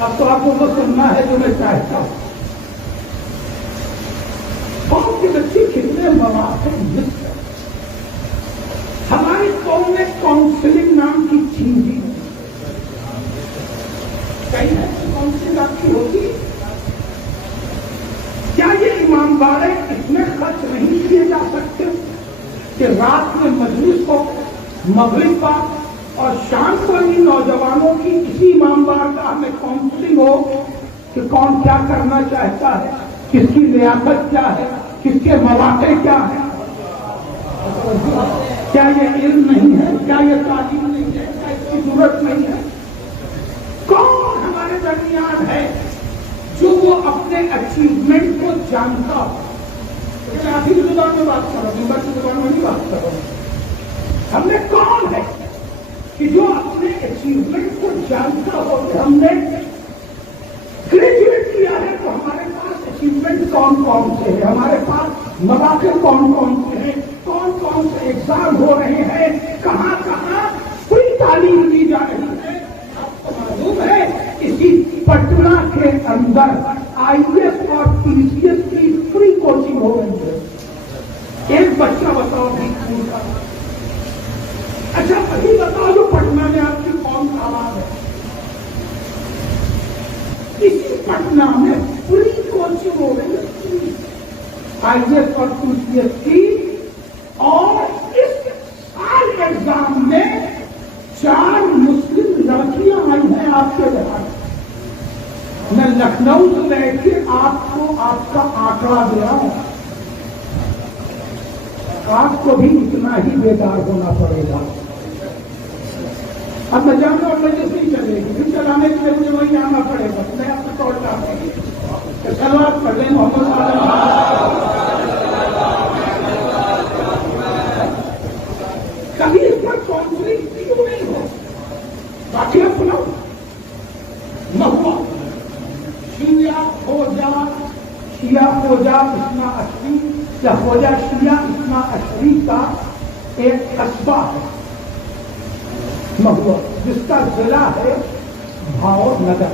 اب تو آپ کو وہ سننا ہے جو میں چاہتا ہوں. قوم کے بچے کتنے مواقع مس کر. ہماری قوم میں کاؤنسلنگ نام کی چیز بھی کئی ایسی کاؤنسلنگ آپ کی ہوتی ہے. کیا یہ ایماندار ہے؟ اس میں خرچ نہیں کیے جا سکتے کہ رات میں مجلس ہو، مغرب کا اور شام کو ان نوجوانوں کی کسی ایماندار کا ہمیں کاؤنسلنگ ہو کہ کون کیا کرنا چاہتا ہے، کس کی لیاقت کیا ہے، کس کے مواقع کیا ہے. کیا یہ علم نہیں ہے؟ کیا یہ تعلیم نہیں ہے؟ کیا اس کی ضرورت نہیں ہے؟ کون ہمارے درمیان ہے جو وہ اپنے اچیومنٹ کو جانتا ہو؟ لیکن آپ ہی کی زبان میں بات کر رہا ہوں، بچی زبان میں نہیں بات کر رہا ہوں. ہم نے کون ہے کہ جو اپنے اچیومنٹ کو جانتا ہو کہ ہم نے گریجویٹ کیا ہے تو ہمارے پاس اچیومنٹ کون کون سے ہیں، ہمارے پاس مواقع کون کون سے ہیں، کون کون سے ایگزام ہو رہے ہیں، کہاں کہاں کوئی تعلیم دی جا رہی ہے. آپ کو معلوم ہے اسی پٹنہ کے اندر آئی ایس اور پی سی ایس کی فری کوچنگ ہو رہی ہے. ایک بچہ بتاؤ بھی اسکول کا. اچھا ابھی بتاؤ جو پٹنہ میں آپ کی کون سا آواز ہے؟ اسی پٹنہ میں پوری کوچنگ ہو رہی ہے آئی ایس اور پی سی ایس کی. اور اس سال ایگزام میں 4 مسلم لڑکیاں آئی ہیں آپ کے بہار. میں لکھنؤ سے لے کے آپ کو آپ کا آنکڑا دے رہا ہوں. آپ کو بھی اتنا ہی بیدار ہونا پڑے گا. اب میں جانتا ہوں مجلس نہیں چلے گی، پھر چلانے کے لیے مجھے وہیں آنا پڑے گا. میں آپ کو توڑ چاہتا ہوں سلوات پڑھ لیں محمد صلی اللہ علیہ وسلم. کبھی اس پر کاؤنسلنگ کیوں نہیں ہو؟ باقی آپ سنو مہوا شیعہ خوجہ اسنا اشری یا خوجہ شیعہ اسنا اشری کا ایک قصبہ ہے مہوا، جس کا ضلع ہے بھاؤ نگر.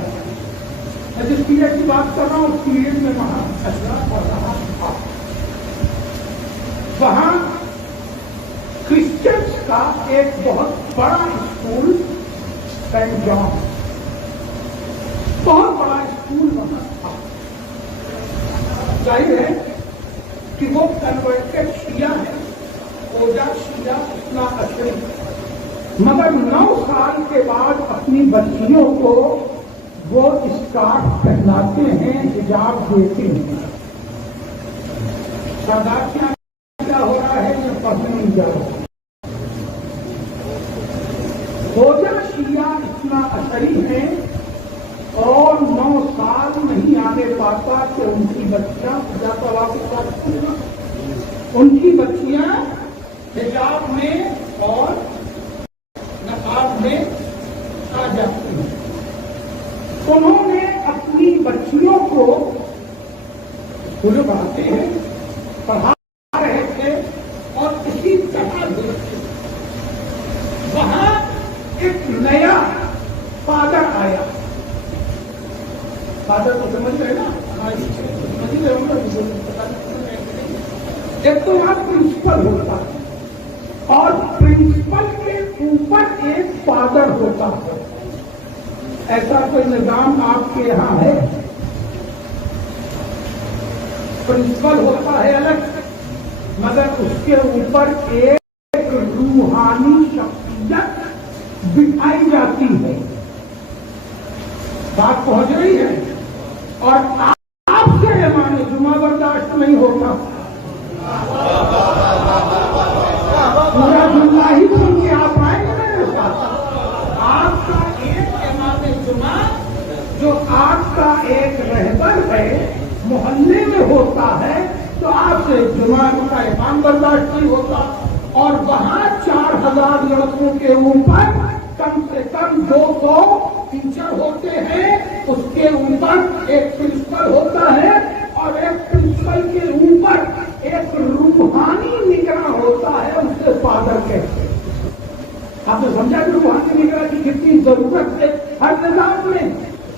میں جس پیریڈ کی بات کر رہا ہوں اس پیریڈ میں وہاں اشرا پڑھ رہا تھا. وہاں کرسچنس کا ایک بہت بڑا اسکول سینٹ جان، بہت بڑا اسکول وہاں تھا. ظاہر ہے کہ وہ کنورٹڈ شیعہ ہے، خوجہ شیعہ اسنا اشری. مگر 9 سال کے بعد اپنی بچیوں کو وہ اسکارف پہناتے ہیں، حجاب دیتے ہیں. سادات کیا ہو رہا ہے یہ پتہ نہیں جا رہا. خوجہ شیعہ اتنا اشری ہے اور 9 سال نہیں آنے پاتا کہ ان کی بچیاں ان کی بچیاں حجاب میں اور نقاب میں آ جاتی ہیں. انہوں نے اپنی بچیوں کو اسکول پڑھاتے ہیں، پڑھا رہے تھے اور اسی طرح وہاں ایک نیا فادر آیا. فادر کو سمجھ رہے نا؟ ایک تو وہاں پرنسپل ہوتا ہے اور پرنسپل کے اوپر ایک فادر ہوتا ہے. ایسا کوئی نظام آپ کے یہاں ہے؟ پرنسپل ہوتا ہے الگ، مگر اس کے اوپر ایک روحانی شخصیت بٹھائی جاتی ہے. بات پہنچ رہی ہے؟ اور آپ سے ہمارے جمعہ برداشت نہیں ہوتا. پورا جملہ ہی سن کے آپ آئیں گے میرے ساتھ. آپ کا ایک امام جمعہ جو آپ کا ایک رہبر ہے محلے میں ہوتا ہے تو آپ سے جمعہ کا امام برداشت نہیں ہوتا. اور وہاں 4000 لڑکوں کے اوپر کم سے کم 200 ٹیچر ہوتے ہیں. اس کے اوپر ایک پرنسپل ہوتا ہے اور ایک پرنسپل کے اوپر ایک روحانی نگراں ہوتا ہے، اس سے فادر کہتے ہیں. آپ نے سمجھا کہ روحانی نگراں کی کتنی ضرورت ہے ہر نظام میں.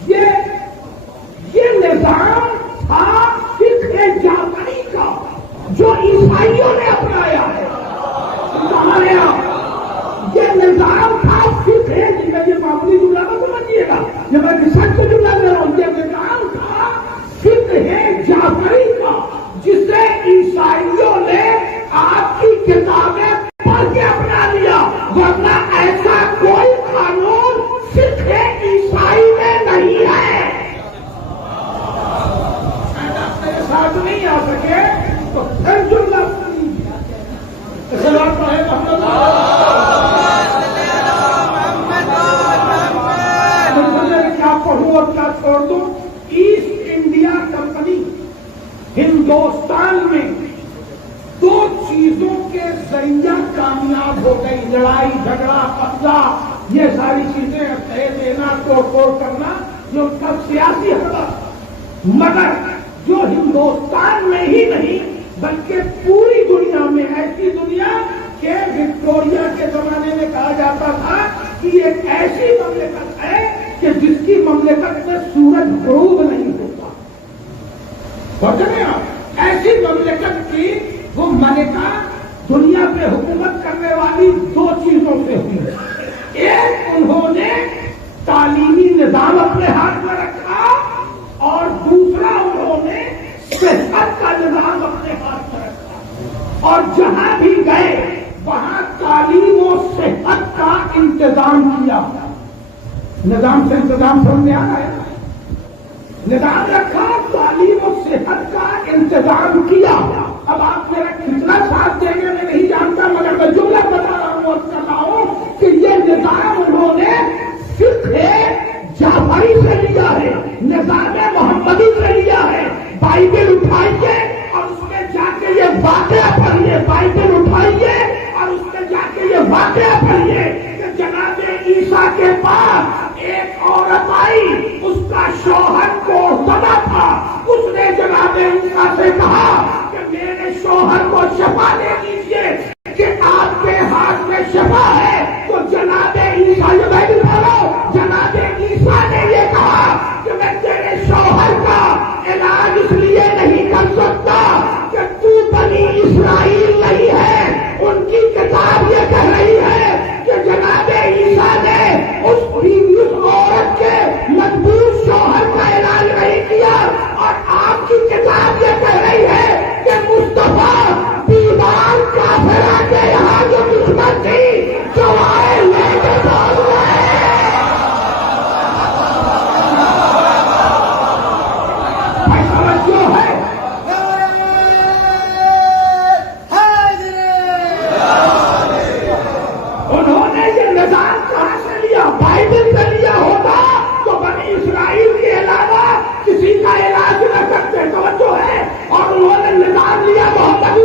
یہ ورنہ ایسا کوئی قانون سکھ عیسائی میں نہیں ہے. میرے ساتھ نہیں آ سکے تو پھر جملہ کیا پڑھوں اور کیا چھوڑ دوں. ایسٹ انڈیا کمپنی ہندوستان میں 2 چیزوں کے ذریعہ کامیاب ہو گئی. لڑائی جھگڑا قبضہ یہ ساری چیزیں دے دینا توڑ کرنا جو ان کا سیاسی حق. مگر جو ہندوستان میں ہی نہیں بلکہ پوری دنیا میں ایسی دنیا کہ وکٹوریا کے زمانے میں کہا جاتا تھا کہ ایک ایسی مملکت ہے کہ جس کی مملکت میں سورج غروب نہیں ہوتا. ایسی مملکت کی وہ ملکہ دنیا پہ حکومت کرنے والی 2 چیزوں سے ہوئی. ایک انہوں نے تعلیمی نظام اپنے ہاتھ میں رکھا اور دوسرا انہوں نے صحت کا نظام اپنے ہاتھ میں رکھا. اور جہاں بھی گئے وہاں تعلیم و صحت کا انتظام کیا. نظام سے انتظام سمجھ میں آ رہا ہے. نظام رکھا, تعلیم و صحت کا انتظام کیا. اب آپ میرا کتنا ساتھ دیں گے میں نہیں جانتا مگر میں جملہ بتا رہا ہوں اور کر رہا ہوں کہ یہ نظام انہوں نے فقہ جعفری سے لیا ہے, نظام محمدی سے لیا ہے. بائبل اٹھائیے اور اس میں جا کے یہ واقعہ پڑھیے. بائبل اٹھائیے اور اس میں جا کے یہ واقعہ پڑھیے کہ جناب عیسیٰ کے پاس ایک عورت آئی, اس کا شوہر کو بنا تھا. اس نے جناب عیسیٰ سے کہا کہ میرے شوہر کو شفا دے دیجیے کہ آپ کے ہاتھ میں شفا ہے. تو جناب عیسیٰ جناب عیسیٰ نے یہ کہا کہ میں تیرے شوہر کا علاج اس لیے نہیں کر سکتا کہ تو بنی اسرائیل نہیں ہے. ان کی کتاب یہ کہہ رہی ہے کہ جناب عیسیٰ نے اس عورت کے مضبوط شوہر کا علاج نہیں کیا. اور آپ کی کتاب یہ کہہ رہی ہے کہ مصطفیٰ بیمار کافر آ کے یہاں جو دشمن تھی سوائے لے کے بھاگ گئے. انہوں نے یہ نظام کہاں سے لیا؟ بائبل سے لیا ہوتا تو بنی اسرائیل کے علاوہ کسی کا علاج نہ کرتے. توجہ ہے. اور انہوں نے نظام لیا محمد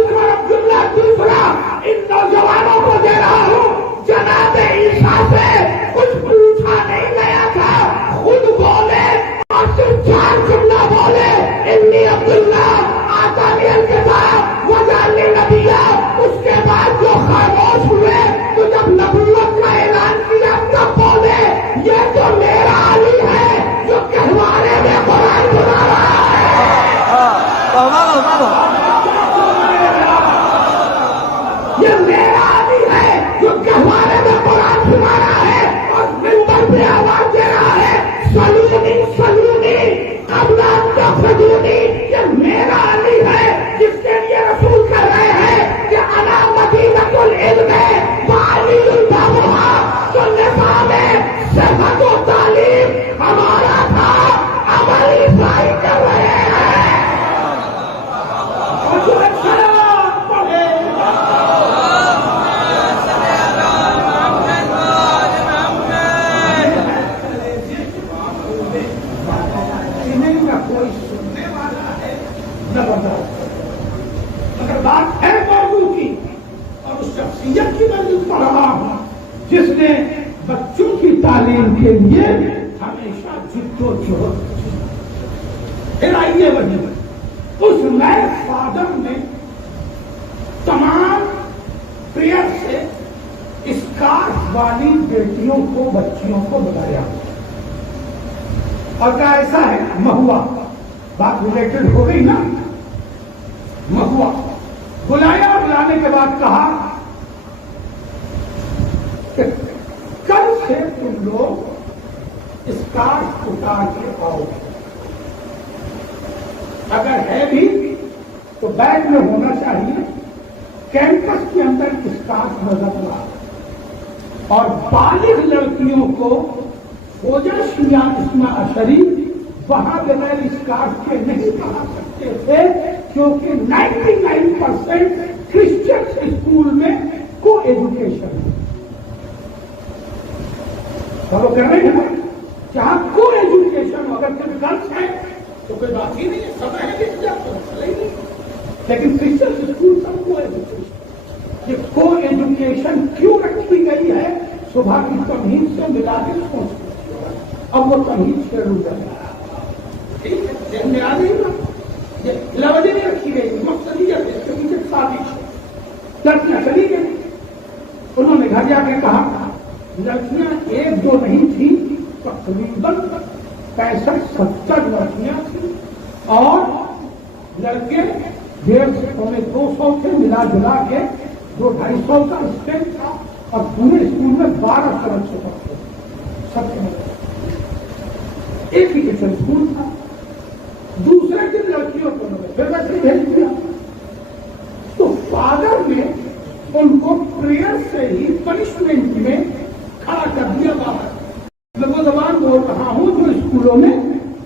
جملہ دوسرا ان نوجوانوں کو دے رہا ہوں. جناب عیسیٰ سے کچھ پوچھا نہیں گیا تھا, خود بولے اور صرف 4 جملہ بولے. انی عبداللہ آتانی الکتاب وجعلنی نبیا. اس کے بعد جو خاموش ہوئے تو جب نبوت کا اعلان کیا تب بولے یہ تو میرا علی ہے جو کہوارے میں قرآن سنا رہا ہے. یہ میرا علی ہے جو کہوارے میں قرآن سنا رہا ہے اور منبر پہ آواز دے رہا ہے سلونی سلونی قبل ان تفدونی. یہ میرا علی ہے جس کے لیے رسول کر رہے ہیں کہ انا مدینۃ العلم وعلی البابھا. تو نظام صحت و تعلیم ہمارا تھا, عمل عیسائی کر رہے ہیں. کوئی سننے والا ہے زبردست. اگر بات ہے موضوع کی اور اس شخصیت کی میں پڑھ رہا ہوں جس نے بچوں کی تعلیم کے لیے ہمیشہ جد و جہد. پھر آئیے وہی اس نئے فادر نے تمام پریئر سے اسکارف والی بیٹیوں کو بچیوں کو بلایا اور کہا ایسا ہے مہوا. بات ریلیٹڈ ہو گئی نا. مہوا بلایا, بلانے کے بعد کہا کہ کل سے تم لوگ اسکارف اتار کے آؤ. اگر ہے بھی تو بیگ میں ہونا چاہیے. کیمپس کے اندر اسکارف نظر آ. اور بالغ لڑکیوں کو فوجا شیعہ اسما اشری وہاں بغیر اسکارف کے نہیں پڑھا سکتے تھے، کیونکہ 99% کرسچن اسکول میں کو ایجوکیشن ہے. فالو کر رہے ہیں؟ جہاں کو ایجوکیشن اگر کوئی گرلس ہے تو کوئی بات ہی نہیں ہے، سب ہے لیکن کرسچن اسکول سب کو ایجوکیشن. یہ کو ایجوکیشن کیوں رکھی گئی ہے؟ صبح کی تمہید سے ملا کے سوچ، اب وہ تمہید شروع ہو جائے گا. ٹھیک ہے، ذہن میں آ رہی ہے. یہ لوجے میں رکھی گئی، مقصدیت اس کے پیچھے سازش ہے. لڑکیاں چلی گئی، انہوں نے گھر جا کے کہا لڑکیاں ایک دو نہیں تھی، تقریباً 65-70 لڑکیاں تھیں اور لڑکے 150-200 تھے، ملا جلا کے 200-250 کا اسٹینڈ تھا اور پورے اسکول میں 12 طرح سے پڑھتے سب کے مطلب ایک ہی کچن اسکول تھا. دوسرے دن لڑکیوں کو پھر ویسے بھیج دیا تو فادر نے ان کو پریئر سے ہی پنشمنٹ میں کھڑا کر دیا باہر. میں وہ زبان بول رہا ہوں جو اسکولوں میں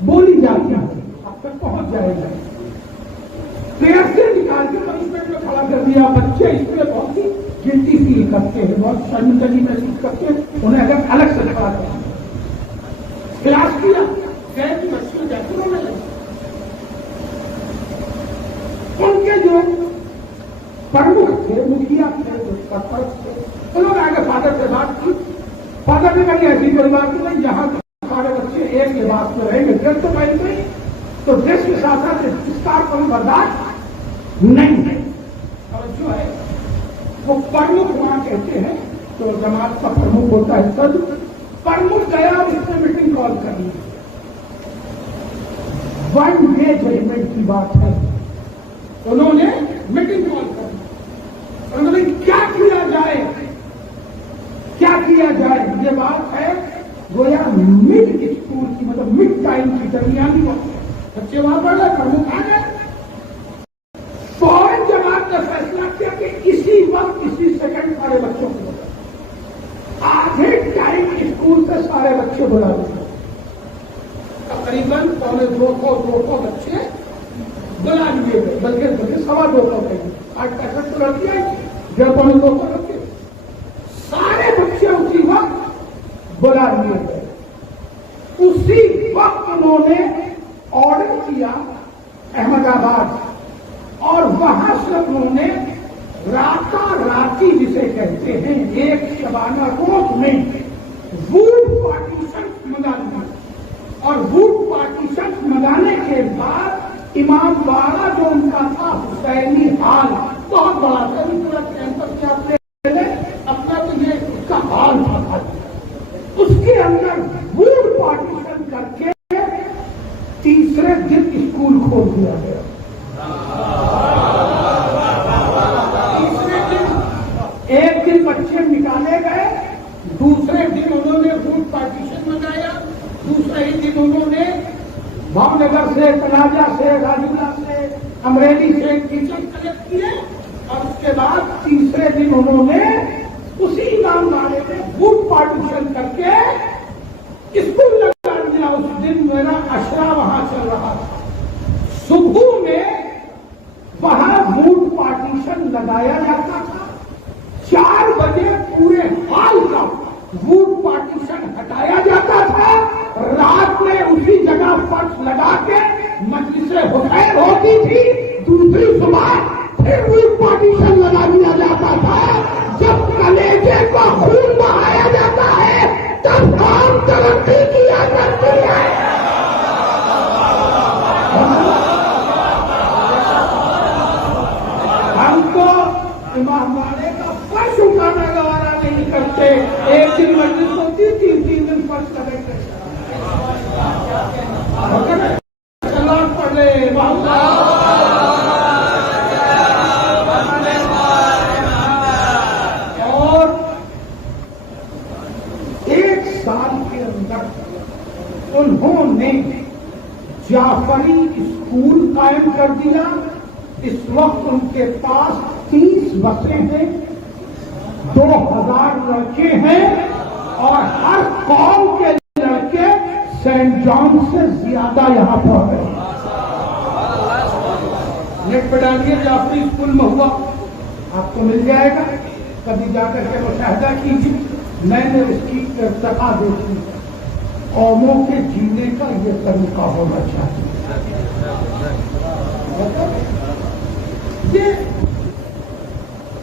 بولی جاتی ہے، اب تک پہنچ جائے گا. پریئر سے نکال کے پنشمنٹ میں کھڑا کر دیا. بچے اس میں بہت ہی گلٹی فیل کرتے ہیں، بہت شرمندگی محسوس کرتے ہیں. انہیں اگر الگ سے کھڑا کرنا کلاس کیا کی بچیوں جیسے میں لگی. ان کے جو پرمکھ تھے، مکھیا تھے، جو سرپرست تھے، انہوں نے آگے فادر سے بات کی. فادر نے کہا ایسی کوئی بات نہیں، جہاں سارے بچے ایک لباس میں رہیں گے ڈریس تو پہن گئی تو ڈریس کے ساتھ ساتھ اسکارف کو برداشت نہیں ہے. اور جو ہے وہ پرمکھ وہاں کہتے ہیں تو جماعت کا پرمکھ ہوتا ہے صدر. پرمکھ گیا اور اس نے میٹنگ کال کر لی. 1 ڈے ججمنٹ کی بات ہے. انہوں نے میٹنگ کال کر لی. انہوں نے کیا کیا جائے، کیا کیا جائے. یہ بات ہے گویا مڈ اسکول کی، مطلب مڈ ٹائم کی درمیانی وقت. بچے وہاں پڑھ رہے، پرمکھ آ گئے. فوراً جماعت نے فیصلہ کیا کہ اسی وقت اسی سیکنڈ سارے بچوں کو آدھے ٹائم اسکول سے سارے بچے بلا دیں. تقریباً 200 بچے بلا لیے گئے، بلکہ 250 گئے. آج 65 لڑکیاں 200 لڑکے سارے بچے اسی وقت بلا لیے گئے. اسی وقت انہوں نے آرڈر کیا احمد آباد اور وہاں سے انہوں نے راتا راتی جسے کہتے ہیں ایک شبانہ روز میں ووڈ پارٹیشن منگا دیا. اور ووڈ پارٹیشن منگانے کے بعد امام باڑہ جو ان کا تھا حسینی ہال بہت بڑا تھا، پورا کیمپس کیا اپنا تو یہ اس کا ہال تھا. اس کے اندر ووڈ پارٹیشن کر کے تیسرے دن اسکول کھول دیا گیا. ایک دن بچے نکالے گئے، دوسرے دن انہوں نے ووڈ پارٹیشن منگایا. دوسرے ہی دن انہوں نے بھاؤ نگر سے، تناجا سے، راجولہ سے، امریلی سے ٹیچر کلیکٹ کیے. اور اس کے بعد تیسرے دن انہوں نے اسی امام باڑے میں ووڈ پارٹیشن کر کے اسکول لگا دیا. اس دن میرا اشرا وہاں چل رہا تھا. صبح میں وہاں ووڈ پارٹیشن لگایا جاتا تھا. 4 بجے پورے ہال کا ووڈ پارٹیشن ہٹایا جاتا تھا. رات میں اسی جگہ فرش لگا کے مجلسیں حسین ہوتی تھی. دوسری صبح پھر ووڈ پارٹیشن لگا دیا جاتا تھا. جب کلیجے کا خون بہایا جاتا ہے تب کام ترقی کیا کرتی ہے. ہم کو امام باڑے کا فرش اٹھانا گوارا نہیں کرتے. ایک دن مجلس ہوتی، 3 دن فرش لگے. پڑھ لے اور 1 سال کے اندر انہوں نے جعفری اسکول قائم کر دیا. اس وقت ان کے پاس 30 بسیں ہیں، 2000 لڑکے ہیں اور ہر قوم کے لڑکے سینٹ جان سے زیادہ یہاں پڑھ رہے ہیں. نیٹ پہ ڈالیے جعفری اسکول میں ہوا, آپ کو مل جائے گا, کبھی جا کر کے مشاہدہ کیجیے. میں نے اس کی ارتقا دیکھی, قوموں کے جینے کا یہ طریقہ ہونا چاہیے. یہ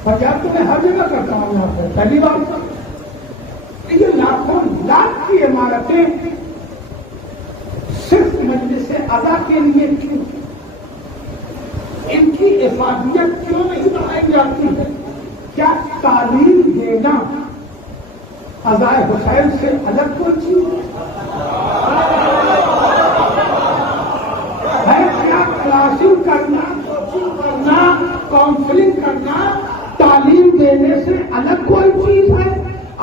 پنجاب تو میں ہر جگہ کرتا ہوں, یہاں پہ پہلی بار یہ لاکھوں لاکھ کی عمارتیں صرف مجلس اعلیٰ کے لیے کیوں, ان کی افادیت کیوں نہیں بڑھائی جاتی ہے؟ کیا تعلیم دینا قضائے حسین سے الگ کوئی چیز ہے؟ کیا کلاسنگ کرنا, کوچنگ کرنا, کاؤنسلنگ کرنا تعلیم دینے سے الگ کوئی چیز ہے؟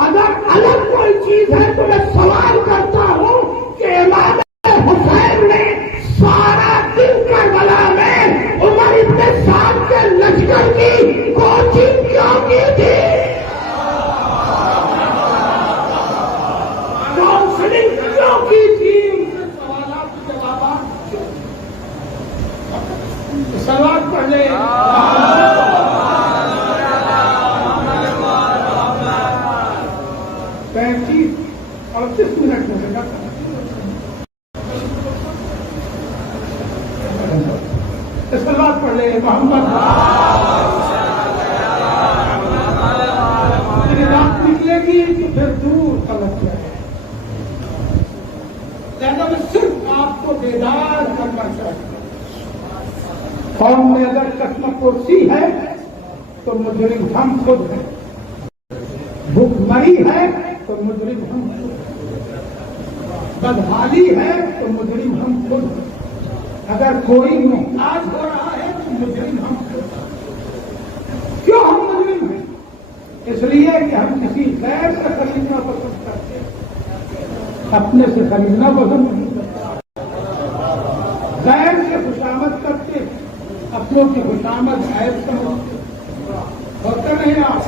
اگر الگ کوئی چیز ہے تو میں سوال کرتا ہوں کہ امام حسین نے سارا دن کربلا میں عمر ابن سعد کے لشکر کی کوچنگ کیوں کی تھی, کاؤنسلنگ کیوں کی تھی؟ سوالات کے جوابات سوال پڑھ لے. 35-38 منٹ میں سلوات پڑھ لے. محمد رات نکلے گی تو پھر دور تلک جائے. لہذا میں صرف آپ کو بیدار کرنا چاہتا ہوں, قوم میں اگر کسم پرسی ہے تو مجرم ہم خود ہیں, بھوک مری ہے تو مجرم ہم خود ہیں, بدحالی ہے تو مجرم ہم خود ہیں, اگر کوئی محتاج ہو رہا ہے تو مجرم ہم خود ہیں. کیوں ہم مجرم ہیں؟ اس لیے کہ ہم کسی غیر سے خریدنا پسند کرتے ہیں, اپنے سے خریدنا پسند نہیں کرتے. غیر سے خوشامد کرتے ہیں, اپنوں کی خوشامد عیب سمجھتے. ہوتا نہیں آپ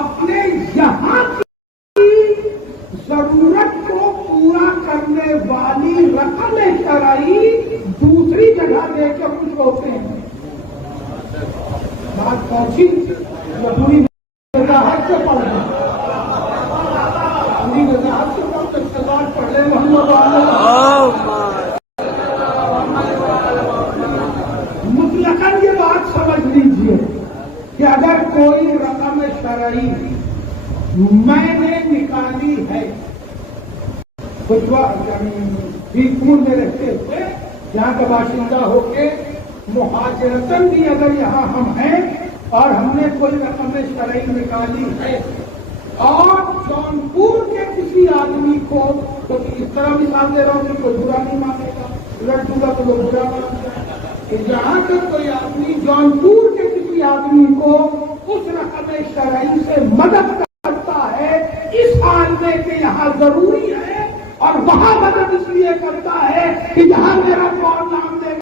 اپنے یہاں کی ضرورت کو پورا کرنے والی رقم شرعی دوسری جگہ دے کے کچھ ہوتے ہیں. بات پہنچی پوری وضاحت سے پڑھ لیں, پوری وضاحت سے پڑھ کر سوال پڑھ لیں. مطلقاً یہ بات سمجھ لیجیے کہ اگر کوئی رقم شرعی میں نے نکالی ہے, کچھ بیکور میں رہتے ہوئے یہاں کا باشندہ ہو کے مہاجرتن بھی اگر یہاں ہم ہیں اور ہم نے کوئی رقم شرعی نکالی ہے اور جونپور کے کسی آدمی کو, تو اس طرح مثال دے رہا ہوں کہ کوئی برا نہیں مانے گا, لڑکوں کا تو لوگ برا مانتے ہیں, کہ جہاں تک کوئی آدمی جونپور کے کسی آدمی کو اس رقم شرعی سے مدد کرتا ہے اس حال میں کہ یہاں ضروری ہے, اور وہاں مدد اس لیے کرتا ہے کہ جہاں میرا کون نام دے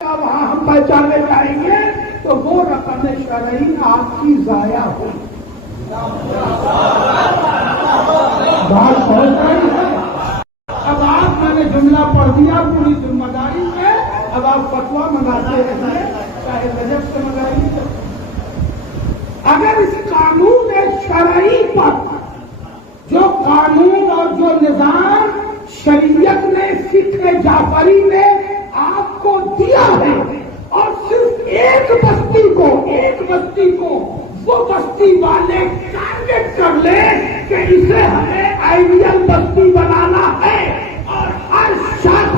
گا وہاں ہم پہچانے جائیں گے, تو وہ رقم شرعی آپ کی ضائع ہو. بات پہنچ رہی ہے. اب آپ, میں نے جملہ پڑھ دیا پوری ذمہ داری سے, اب آپ فتویٰ منگاتے رہیے, چاہے رجب سے منگائیے. اگر اس قانون شرعی پر جو قانون اور جو نظام شریعت نے فقہ جعفری نے آپ کو دیا ہے, اور صرف ایک بستی کو وہ بستی والے ٹارگٹ کر لے کہ اسے ہمیں آئیڈیل بستی بنانا ہے, اور ہر شخص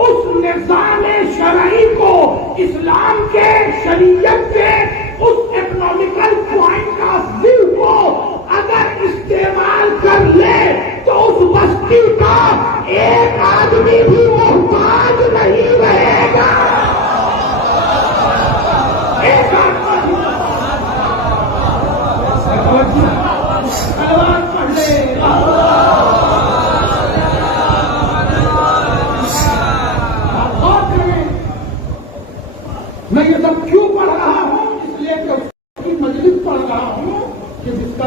اس نظام شرعی کو اسلام کے شریعت کے اس اکنامیکل پوائنٹ آف ویو کو اگر استعمال کر لے تو اس بستی کا ایک آدمی بھی محتاج نہیں رہے گا. ایک آدمی پڑھ لے. میں یہ سب کیوں پڑھ رہا ہوں؟ اس لیے کہ اس کی مجلس پڑھ رہا ہوں کہ جس کا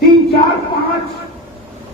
3, 4, 5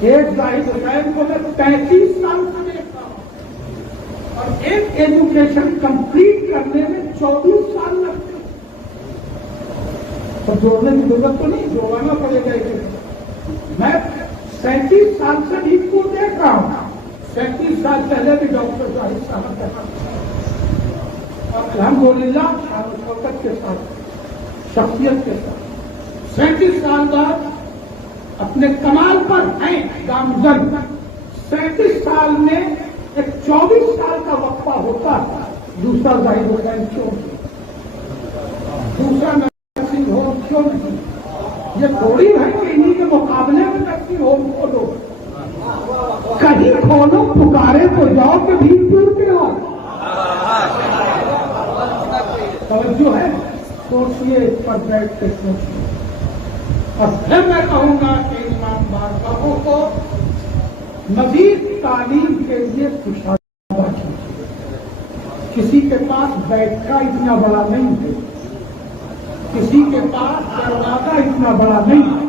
ایک زاہد حسین کو میں 35 سال سے دیکھتا ہوں اور ایک ایجوکیشن کمپلیٹ کرنے میں 24 سال لگتے ہیں. تو جوڑنے کی ضرورت تو نہیں، جوڑنا پڑے گا. میں 37 سال سے بھی کو دیکھ رہا ہوں. 37 سال پہلے بھی ڈاکٹر زاہد صاحب رہا اور الحمدللہ شان و شوکت کے ساتھ، شخصیت کے ساتھ 37 سال بعد اپنے کمال پر ہیں گامزن. 37 سال میں ایک 24 سال کا وقفہ ہوتا ہے. دوسرا زاہد حسین کیوں نہیں؟ دوسرا نرسنگ ہوم کیوں نہیں؟ یہ تھوڑی ہے کہ انہیں کے مقابلے میں نرسنگ ہوم کھولو. کہیں کھولو، پکارے تو جاؤ کہ بھیڑ پورتے ہو. توجہ ہے، سوچیے اس پر بیٹھ کے سوچیے. اور پھر میں کہوں گا کہ امام بارگاہوں کو مزید تعلیم کے لیے کشادہ کیجیے. کسی کے پاس بیٹھا اتنا بڑا نہیں ہے، کسی کے پاس دروازہ اتنا بڑا نہیں ہے،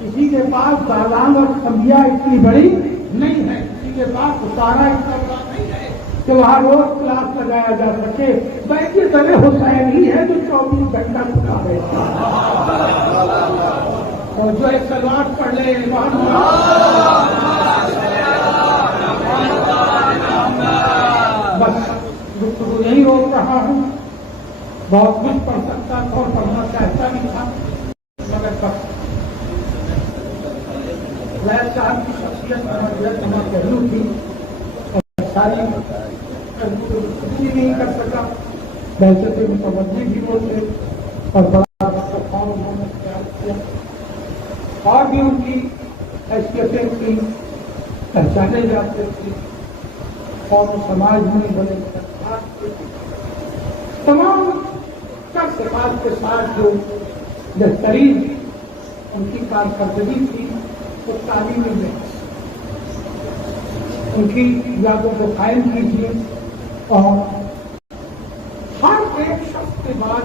کسی کے پاس دالان اور کھمبیا اتنی بڑی نہیں ہے، کسی کے پاس اتارا اتنا بڑا نہیں ہے کہ وہاں روز کلاس لگایا جا سکے. بیٹھے درے حسین ہی ہے جو 24 گھنٹہ سکھا رہے ہیں. اور جو ایک سلوات پڑھ لے بس گفتگو نہیں روک رہا ہوں. بہت کچھ پڑھ سکتا تھا اور پڑھنا چاہتا بھی تھا، مگر بس زید صاحب کی شخصیت ہمارا پہلو تھی اور ساری نہیں کر سکا. ویسے تو متوجہ بھی وہ تھے اور بڑا انہوں نے خیال کیا اور بھی ان کی حیثیتیں تھیں، پہچانے جاتے تھے. قوم و سماج میں بڑے تمام صفات کے ساتھ جو بہترین ان کی کارکردگی تھی وہ تعلیمی میں ان کی یادوں کو قائم کیجیے. اور ہر ایک شخص کے بعد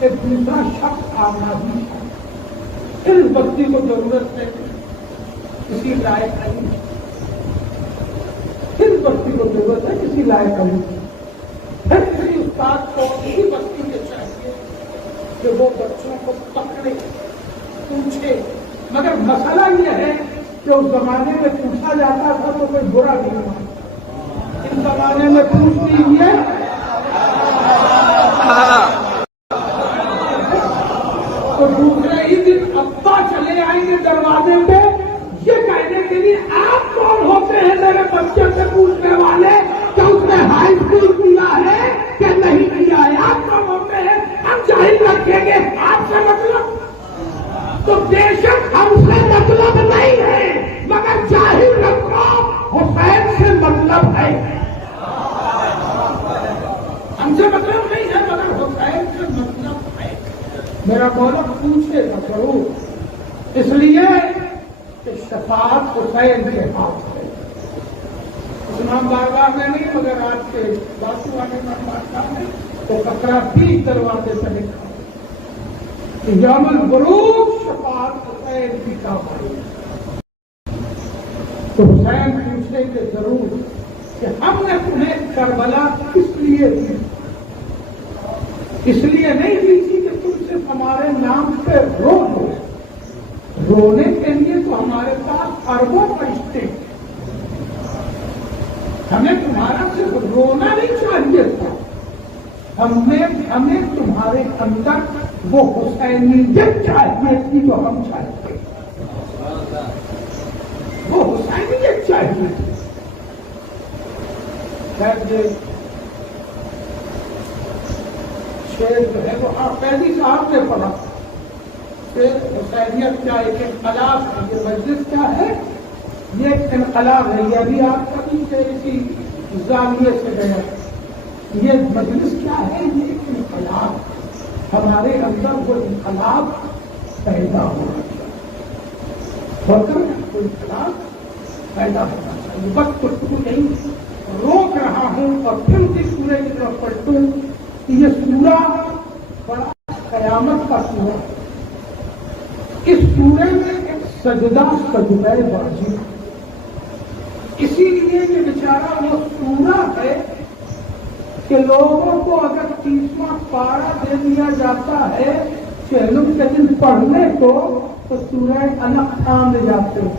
ایک دوسرا شخص آنا بھی ہے. اس بستی کو ضرورت ہے کسی لائق نہیں، اس بستی کو ضرورت ہے کسی لائق نہیں. پھر کسی استاد کو اسی بستی کے چاہیے کہ وہ بچوں کو پکڑے، پوچھے. مگر مسئلہ یہ ہے کہ اس زمانے میں پوچھا جاتا تھا تو کوئی برا نہیں ہوا. اس زمانے میں پوچھ لیجیے تو دوسرے ہی دن ابا چلے آئیں گے دروازے پہ یہ کہنے کے لیے آپ کون ہوتے ہیں میرے بچے سے پوچھنے والے کہ اس نے ہائی اسکول کیا ہے کہ نہیں کیا ہے. آپ کون ہوتے ہیں؟ ہم جاہل رکھیں گے آپ سے مطلب. تو بے شک ہم سے مطلب نہیں ہے مگر جاہل رکھو حسین سے مطلب ہے. ہم سے مطلب نہیں ہے مگر حسین سے مطلب ہے. میرا مولا پوچھے گا ضرور، اس لیے کہ شفاعت حسین کے ہاتھ ہے. امام بارگاہ میں نہیں مگر آج کے باتوں والے بارگاہ میں تو 15 دروازے سے لکھا یوم البروج شفاعت حسین کی کام. تو حسین پوچھیں گے ضرور کہ ہم نے تمہیں کربلا کس لیے دی؟ اس لیے نہیں دی تھی کہ تم صرف ہمارے نام پہ رو دو. رونے کے لیے تو ہمارے پاس اربوں فرشتے ہیں. ہمیں تمہارا صرف رونا نہیں چاہیے تھا، ہمیں تمہارے اندر وہ حسینیت چاہیے تھی جو ہم چاہتے ہیں. وہ حسینیت چاہیے تھی. شیر جو ہے وہ قیدی صاحب نے پڑھا. شیر حسینیت کیا ایک انقلاب ہے. یہ مجلس کیا ہے؟ یہ ایک انقلاب ہے. یہ ابھی آپ کبھی سے اسی زاویے سے گیا. یہ مجلس کیا ہے؟ یہ ایک انقلاب. ہمارے اندر وہ انقلاب پیدا ہونا چاہیے. کوئی انقلاب پیدا ہونا چاہیے. وقت کو نہیں روک رہا ہوں اور پھر اس سورے کی طرف پلٹوں. یہ سورہ بڑا قیامت کا سورہ. اس سورے میں ایک سجدہ سجدہ واجب. اسی لیے یہ بیچارہ وہ سورہ ہے کہ لوگوں کو اگر 30واں پارہ دے دیا جاتا ہے چہلم کے دن پڑھنے کو تو سورہ الگ تھام لے جاتے ہیں.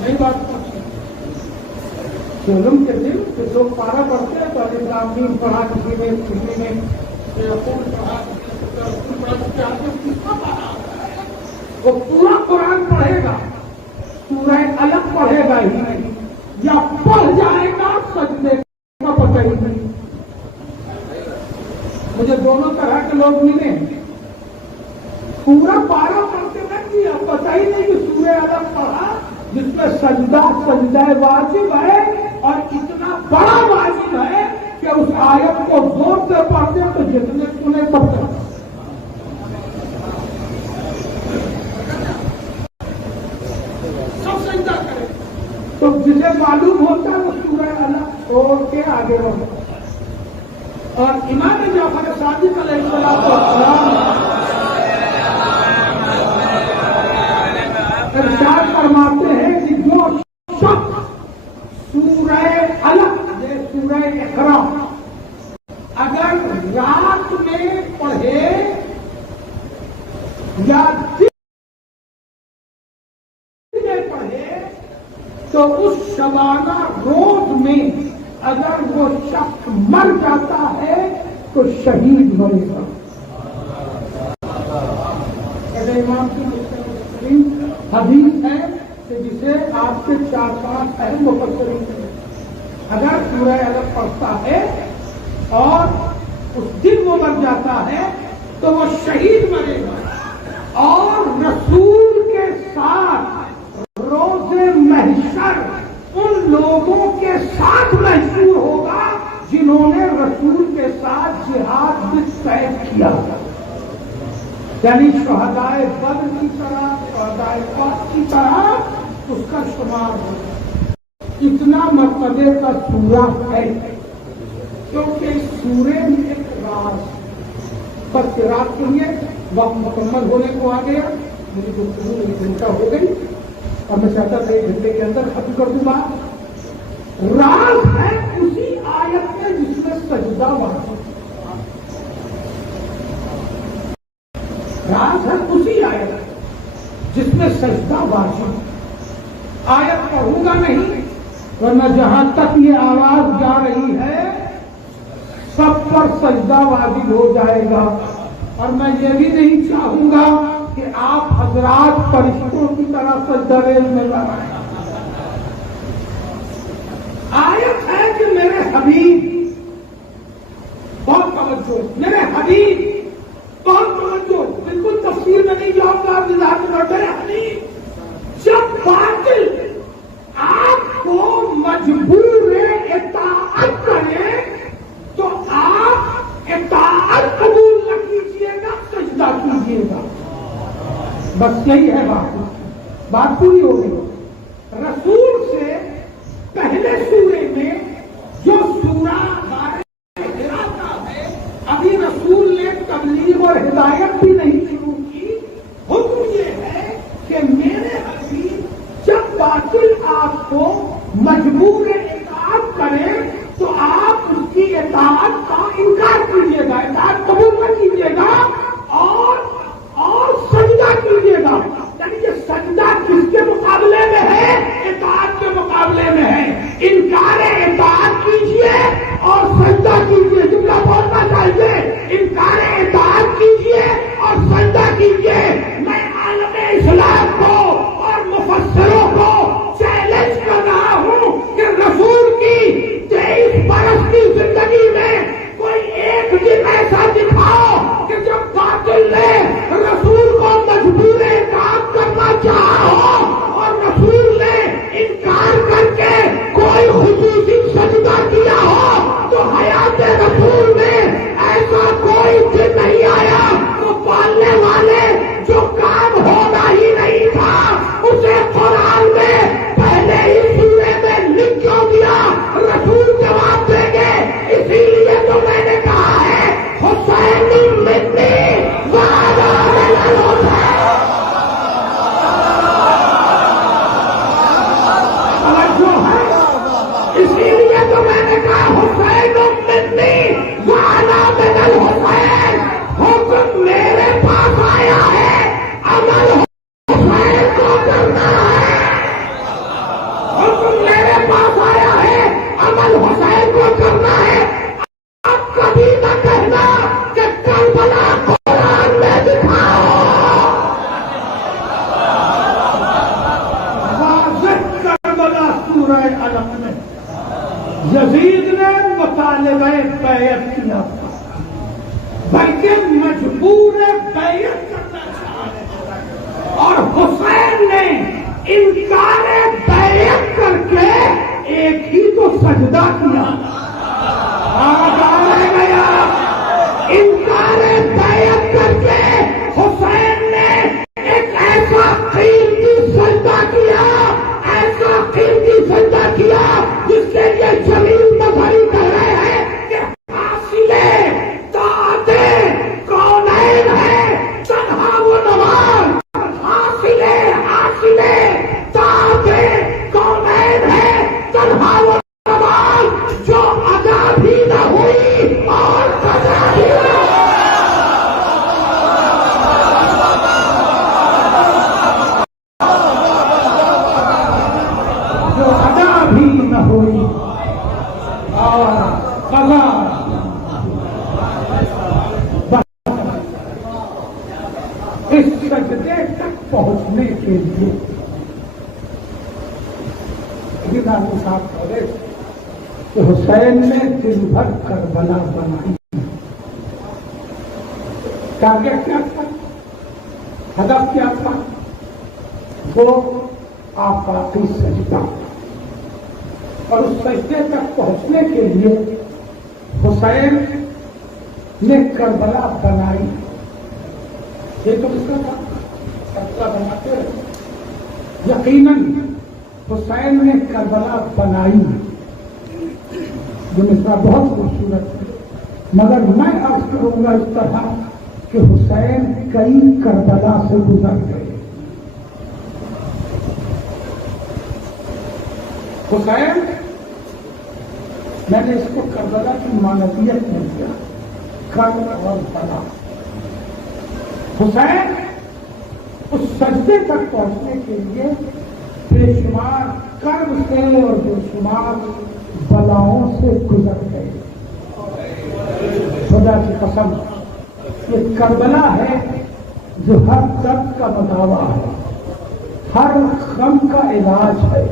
نہیں بات پوچھی چہلم کے دن کہ جو پارہ پڑھتے ہیں تو الاسلام پڑھا کسی نے وہ پورا قرآن پڑھے گا سورہ الگ پڑھے گا ہی نہیں یا پڑھ جائے گا سجدے کا پتہ ہی نہیں. مجھے دونوں طرح کے لوگ ملے پورا پارہ پڑھتے رکھیے اب پتہ ہی نہیں کہ سورہ الگ پڑھا جس میں سجدہ سجدہ واجب ہے اور اتنا بڑا واجب ہے کہ اس آیت کو زور سے پڑھتے ہیں تو جتنے سنے تب تک سب سجدہ کرے. تو جسے معلوم ہوتا ہے وہ سورہ الگ چھوڑ کے آگے بڑھتا. اور امام جعفر صادق علیہ السلام ارشاد فرماتے ہیں کہ جو شخص سورہ الگ سورہ اقرا اگر رات میں پڑھے یا دن میں پڑھے تو اس شبانہ روز میں اگر وہ شخص مر جاتا ہے تو شہید مرے گا. امام کی حدیث ہے کہ جسے آپ کے 4-5 اہم مفسرین ہیں اگر سورہ الگ پڑھتا ہے اور اس دن وہ مر جاتا ہے تو وہ شہید مرے گا. اور رسول کے ساتھ روز محشر ان لوگوں کے ساتھ محشور ہوگا جنہوں نے رسول کے ساتھ جہاد میں طے کیا یعنی شہدائے بدر کی طرح شہدائے احد کی طرح اس کا شمار ہوگا. اتنا مرتبے کا سورہ ہے کیونکہ اس سورے میں ایک راز. بس رات کے لیے وقت مکمل ہونے کو آ گیا. میری گفتگو 1 گھنٹہ ہو گئی اور میں چاہتا تھا 1 گھنٹے کے اندر ختم کر دوں بات. راز ہے اسی آیت میں جس میں سجدہ واجب. راز ہے اسی آیت جس میں سجدہ واجب. آیت پڑھوں گا نہیں ورنہ جہاں تک یہ آواز جا رہی ہے سب پر سجدہ واجب ہو جائے گا. اور میں یہ بھی نہیں چاہوں گا کہ آپ حضرات فرشتوں کی طرح سجدہ ریز میں لگائیں. آیت ہے کہ میرے حبیب بہت توجہ میرے حبیب بہت توجہ بالکل تفسیر میں نہیں جاؤں گا. میرے حبیب جب باطل آپ کو مجبور اطاعت کرے تو آپ اطاعت قبول نہ کیجیے گا سجدہ کیجیے گا. بس یہی ہے بات پوری ہو گئی. رسول سے پہلے سورے میں جو سورہ ہرا کا ہے ابھی رسول نے تبلیغ اور ہدایت بھی نہیں شروع کی. حکم یہ ہے کہ میرے حبیب جب باطل آپ کو مجبور اطاعت کرے تو آپ اس کی اطاعت کا انکار کیجیے گا اطاعت قبول نہ کیجیے گا اور سجدہ کیجیے گا. یعنی کہ سجدہ کس کے مقابلے میں ہے اطاعت کے مقابلے میں ہے. انکار اطاعت کیجیے اور سجدہ کیجیے. جملہ بولنا چاہیے انکار اطاعت کیجیے اور سجدہ کیجیے. میں عالم اسلام کو اور مفسروں کو چیلنج کر رہا ہوں کہ رسول کی 23 برس کی زندگی میں کوئی ایک دن ایسا دکھاؤ کہ جب باطل نے رسول کو مجبور اطاعت کرنا چاہا ہو اور رسول نے انکار کر کے کوئی خصوصی سجدہ کیا ہو تو حیات رسول میں ایسا کوئی دن نہیں آیا. تو پالنے والے جو کام ہونا ہی نہیں بیعت کیا تھا، بلکہ مجبور بیعت کرنا چاہا، اور حسین نے انکار بیعت کر کے ایک ہی تو سجدہ کیا، گیا انکار بیعت کر کے حسین نے ایک ایسا قیمتی سجدہ کیا، ایسا قیمتی سجدہ کیا جس کے لیے جلیل مظہری کہہ رہے ہیں کہ حاصل طاعت کونین ہے تنہا وہ نماز، حاصل طاعت کونین ہے تنہا وہ نماز جو ادا بھی نہ ہوئی اور قضا بھی نہ ہوئی اور قضا۔ اس سجدے تک پہنچنے کے لیے صاحب کہہ رہے کہ حسین نے دن بھر کربلا بنائی، ٹارگیٹ کیا تھا، ہدف کیا تھا، وہ آفاقی سجدہ، اور اس سجدے تک پہنچنے کے لیے حسین نے کربلا بنائی۔ یہ تو اس کا تھا، کربلا بناتے رہے۔ یقیناً حسین نے کربلا بنائی، جو مثال بہت خوبصورت ہے، مگر میں عرض کروں گا اس طرح کہ حسین کئی کربلا سے گزر گئے۔ حسین، میں نے اس کو کربلا کی معنویت میں دیا، کرب اور بلا۔ حسین اس سجدے تک پہنچنے کے لیے بے شمار کرب سے اور بے شمار بلاؤں سے گزر گئے۔ خدا کی قسم، یہ کربلا ہے جو ہر درد کا مداوا ہے، ہر غم کا علاج ہے،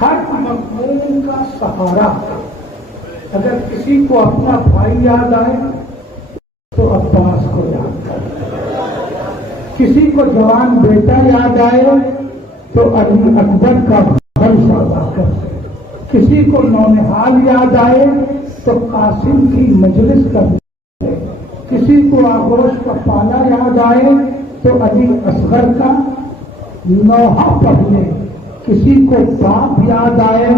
ہر مظلوم کا سہارا ہے۔ اگر کسی کو اپنا بھائی یاد آئے تو عباس کو یاد کرے، کسی کو جوان بیٹا یاد آئے تو علی اکبر کا گھر سودا کرے، کسی کو نونہال یاد آئے تو قاسم کی مجلس کرے، کسی کو آغوش کا پالا یاد آئے تو علی اصغر کا نوحہ پڑھ لے، کسی کو باپ یاد آئے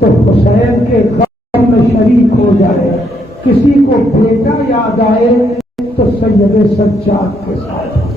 تو حسین کے غم میں شریک ہو جائے، کسی کو بیٹا یاد آئے تو سید سجاد کے ساتھ